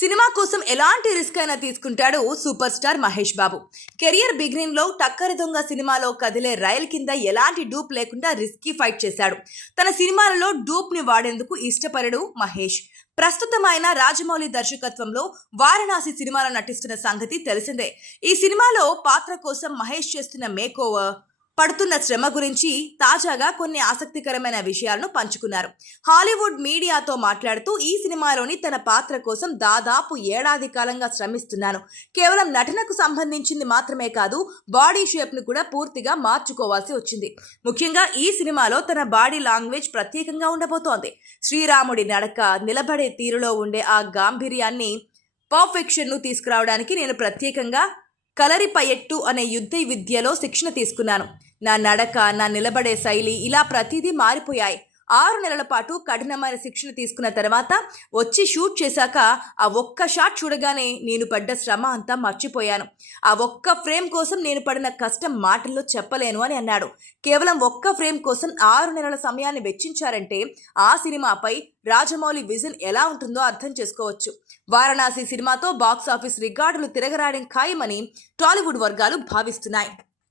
Cinema కోసం ఎలాంటి risk అయినా తీసుకుంటాడు super star Mahesh Babu. Career బిగినింగ్లో టక్కరి దొంగ సినిమాలో కదిలే రైల్ కింద ఎలాంటి డూప్ లేకుండా రిస్కీ ఫైట్ చేశాడు. తన సినిమాలలో డూప్ని వాడేందుకు ఇష్టపడడు మహేష్. ప్రస్తుతం ఆయన రాజమౌళి దర్శకత్వంలో వారణాసి సినిమాలో నటిస్తున్న సంగతి తెలిసిందే. ఈ సినిమాలో పాత్ర కోసం మహేష్ చేస్తున్న మేకోవర్ పడుతున్న శ్రమ గురించి తాజాగా కొన్ని ఆసక్తికరమైన విషయాలను పంచుకున్నారు. హాలీవుడ్ మీడియాతో మాట్లాడుతూ ఈ సినిమాలోని తన పాత్ర కోసం దాదాపు ఏడాది కాలంగా శ్రమిస్తున్నాను. కేవలం నటనకు సంబంధించింది మాత్రమే కాదు బాడీ షేప్ను కూడా పూర్తిగా మార్చుకోవాల్సి వచ్చింది. ముఖ్యంగా ఈ సినిమాలో తన బాడీ లాంగ్వేజ్ ప్రత్యేకంగా ఉండబోతోంది. శ్రీరాముడి నడక నిలబడే తీరులో ఉండే ఆ గాంభీర్యాన్ని పర్ఫెక్షన్ను తీసుకురావడానికి నేను ప్రత్యేకంగా కలరిపయట్టు అనే యుద్ధ విద్యలో శిక్షణ తీసుకున్నాను. నా నడక నా నిలబడే శైలి ఇలా ప్రతిదీ మారిపోయాయి. ఆరు నెలల పాటు కఠినమైన శిక్షణ తీసుకున్న తర్వాత వచ్చి షూట్ చేశాక ఆ ఒక్క షాట్ చూడగానే నేను పడ్డ శ్రమ అంతా మర్చిపోయాను. ఆ ఒక్క ఫ్రేమ్ కోసం నేను పడిన కష్టం మాటల్లో చెప్పలేను అని అన్నాడు. కేవలం ఒక్క ఫ్రేమ్ కోసం ఆరు నెలల సమయాన్ని వెచ్చించారంటే ఆ సినిమాపై రాజమౌళి విజన్ ఎలా ఉంటుందో అర్థం చేసుకోవచ్చు. వారణాసి సినిమాతో బాక్స్ ఆఫీస్ రికార్డులు తిరగరాయడం ఖాయమని టాలీవుడ్ వర్గాలు భావిస్తున్నాయి.